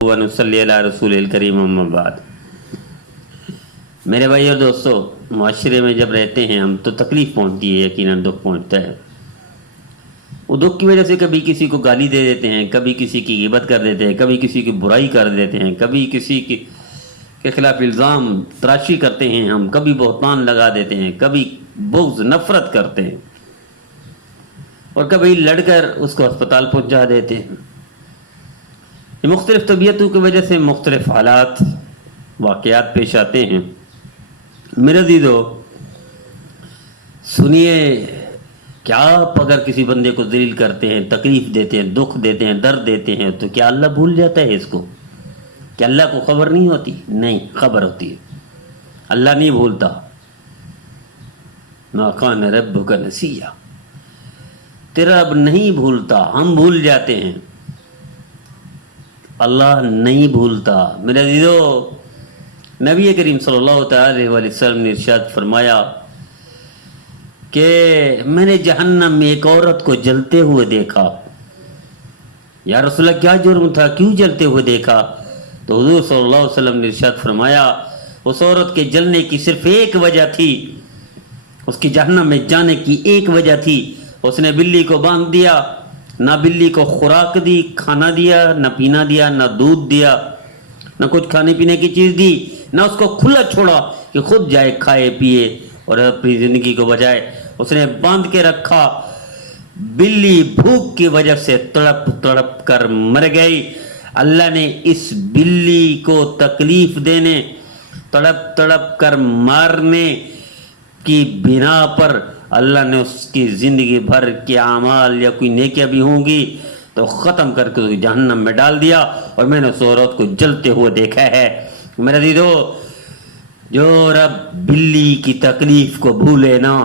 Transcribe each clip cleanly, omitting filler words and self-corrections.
ونصلی علی رسول الکریم اما بعد۔ میرے بھائی اور دوستو، معاشرے میں جب رہتے ہیں ہم تو تکلیف پہنچتی ہے، یقیناً دکھ پہنچتا ہے۔ وہ دکھ کی وجہ سے کبھی کسی کو گالی دے دیتے ہیں، کبھی کسی کی غیبت کر دیتے ہیں، کبھی کسی کی برائی کر دیتے ہیں، کبھی کسی کے خلاف الزام تراشی کرتے ہیں ہم، کبھی بہتان لگا دیتے ہیں، کبھی بغض نفرت کرتے ہیں، اور کبھی لڑ کر اس کو ہسپتال پہنچا دیتے ہیں۔ یہ مختلف طبیعتوں کی وجہ سے مختلف حالات واقعات پیش آتے ہیں۔ میرے عزیزو، سنیے کہ آپ اگر کسی بندے کو ذلیل کرتے ہیں، تکلیف دیتے ہیں، دکھ دیتے ہیں، درد دیتے ہیں، تو کیا اللہ بھول جاتا ہے اس کو؟ کیا اللہ کو خبر نہیں ہوتی؟ نہیں، خبر ہوتی ہے۔ اللہ نہیں بھولتا۔ ما کان ربک نسیا، تیرا رب نہیں بھولتا، ہم بھول جاتے ہیں، اللہ نہیں بھولتا۔ میرے عزیزو، نبی کریم صلی اللہ تعالی علیہ وسلم نے ارشاد فرمایا کہ میں نے جہنم میں ایک عورت کو جلتے ہوئے دیکھا۔ یا رسول اللہ، کیا جرم تھا، کیوں جلتے ہوئے دیکھا؟ تو حضور صلی اللہ علیہ وسلم نے ارشاد فرمایا اس عورت کے جلنے کی صرف ایک وجہ تھی، اس کی جہنم میں جانے کی ایک وجہ تھی، اس نے بلی کو باندھ دیا، نہ بلی کو خوراک دی، کھانا دیا، نہ پینا دیا، نہ دودھ دیا، نہ کچھ کھانے پینے کی چیز دی، نہ اس کو کھلا چھوڑا کہ خود جائے کھائے پیے اور اپنی زندگی کو بچائے۔ اس نے باندھ کے رکھا، بلی بھوک کی وجہ سے تڑپ تڑپ کر مر گئی۔ اللہ نے اس بلی کو تکلیف دینے، تڑپ تڑپ کر مارنے کی بنا پر اللہ نے اس کی زندگی بھر کے اعمال یا کوئی نیکیاں بھی ہوں گی تو ختم کر کے جہنم میں ڈال دیا، اور میں نے اس عورت کو جلتے ہوئے دیکھا ہے۔ میرے عزیزو، جو رب بلی کی تکلیف کو بھولے نا،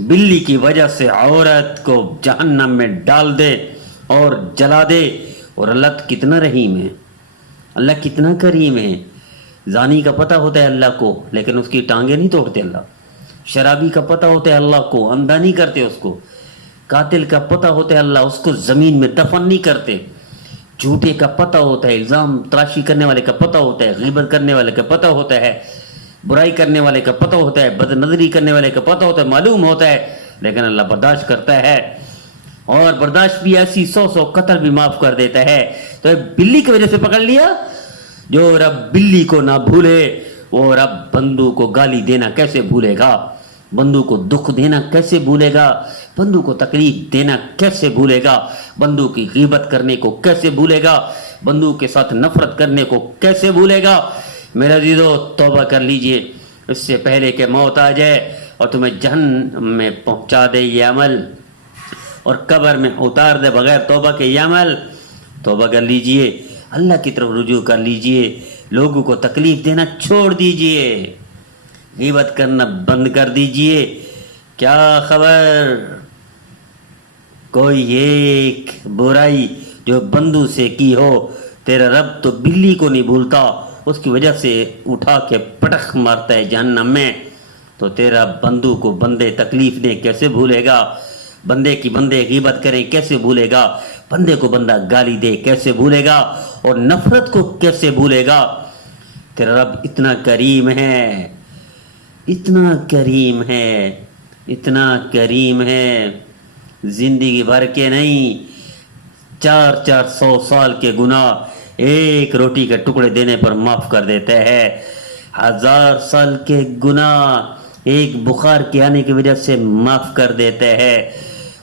بلی کی وجہ سے عورت کو جہنم میں ڈال دے اور جلا دے، اور اللہ کتنا رحیم ہے، اللہ کتنا کریم ہے۔ زانی کا پتہ ہوتا ہے اللہ کو، لیکن اس کی ٹانگیں نہیں توڑتے اللہ۔ شرابی کا پتہ ہوتا ہے اللہ کو، اندھا نہیں کرتے اس کو۔ قاتل کا پتہ ہوتا ہے اللہ، اس کو زمین میں دفن نہیں کرتے۔ جھوٹے کا پتہ ہوتا ہے، الزام تراشی کرنے والے کا پتہ ہوتا ہے، غیبت کرنے والے کا پتہ ہوتا ہے، برائی کرنے والے کا پتہ ہوتا ہے، بد نظری کرنے والے کا پتہ ہوتا ہے، معلوم ہوتا ہے، لیکن اللہ برداشت کرتا ہے، اور برداشت بھی ایسی 100 قتل بھی معاف کر دیتا ہے۔ تو بلی کی وجہ سے پکڑ لیا۔ جو رب بلی کو نہ بھولے، وہ رب بندو کو گالی دینا کیسے بھولے گا؟ بندو کو دکھ دینا کیسے بھولے گا؟ بندو کو تکلیف دینا کیسے بھولے گا؟ بندو کی غیبت کرنے کو کیسے بھولے گا؟ بندو کے ساتھ نفرت کرنے کو کیسے بھولے گا؟ میرے عزیزو، توبہ کر لیجئے اس سے پہلے کہ موت آ جائے اور تمہیں جہنم میں پہنچا دے یہ عمل، اور قبر میں اتار دے بغیر توبہ کے یہ عمل۔ توبہ کر لیجئے، اللہ کی طرف رجوع کر لیجئے، لوگوں کو تکلیف دینا چھوڑ دیجئے، غیبت کرنا بند کر دیجئے۔ کیا خبر، کوئی ایک برائی جو بندو سے کی ہو، تیرا رب تو بلی کو نہیں بھولتا، اس کی وجہ سے اٹھا کے پٹخ مارتا ہے جہنم میں، تو تیرا بندو کو بندے تکلیف دے کیسے بھولے گا؟ بندے کی بندے غیبت کریں کیسے بھولے گا؟ بندے کو بندہ گالی دے کیسے بھولے گا؟ اور نفرت کو کیسے بھولے گا؟ تیرا رب اتنا کریم ہے، اتنا کریم ہے، اتنا کریم ہے، زندگی بھر کے نہیں، 400 سال کے گناہ ایک روٹی کے ٹکڑے دینے پر معاف کر دیتا ہے، 1000 سال کے گناہ ایک بخار کے آنے کی وجہ سے معاف کر دیتا ہے۔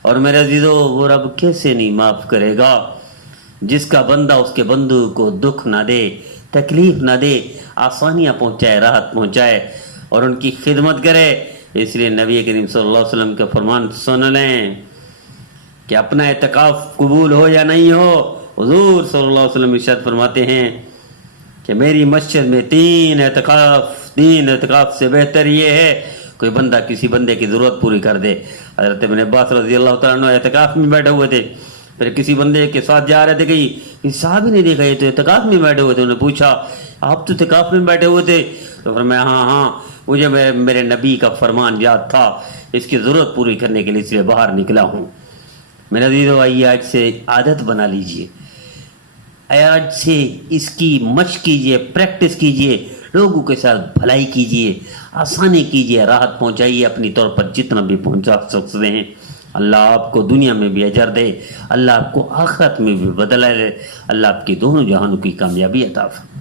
اور میرے عزیزو، وہ رب کیسے نہیں معاف کرے گا جس کا بندہ اس کے بندو کو دکھ نہ دے، تکلیف نہ دے، آسانیاں پہنچائے، راحت پہنچائے، اور ان کی خدمت کرے۔ اس لیے نبی کریم صلی اللہ علیہ وسلم کا فرمان سن لیں کہ اپنا اعتکاف قبول ہو یا نہیں ہو، حضور صلی اللہ علیہ وسلم ارشاد فرماتے ہیں کہ میری مسجد میں 3 اعتکاف سے بہتر یہ ہے کوئی بندہ کسی بندے کی ضرورت پوری کر دے۔ حضرت ابن عباس رضی اللہ تعالیٰ عنہ اعتکاف میں بیٹھے ہوئے تھے، پھر کسی بندے کے ساتھ جا رہے تھے، کہیں صحابی نے دیکھا یہ تو اعتکاف میں بیٹھے ہوئے تھے، انہوں نے پوچھا آپ تو اعتکاف میں بیٹھے ہوئے تھے؟ تو فرمایا ہاں، مجھے میرے نبی کا فرمان یاد تھا، اس کی ضرورت پوری کرنے کے لیے اس لیے باہر نکلا ہوں۔ میرے عزیزو، آئیے آج سے عادت بنا لیجئے، آج سے اس کی مشق کیجیے، پریکٹس کیجیے، لوگوں کے ساتھ بھلائی کیجیے، آسانی کیجیے، راحت پہنچائیے اپنی طور پر جتنا بھی پہنچا سکتے ہیں۔ اللہ آپ کو دنیا میں بھی اجر دے، اللہ آپ کو آخرت میں بھی بدلہ دے، اللہ آپ کی دونوں جہانوں کی کامیابی عطا فرمائے۔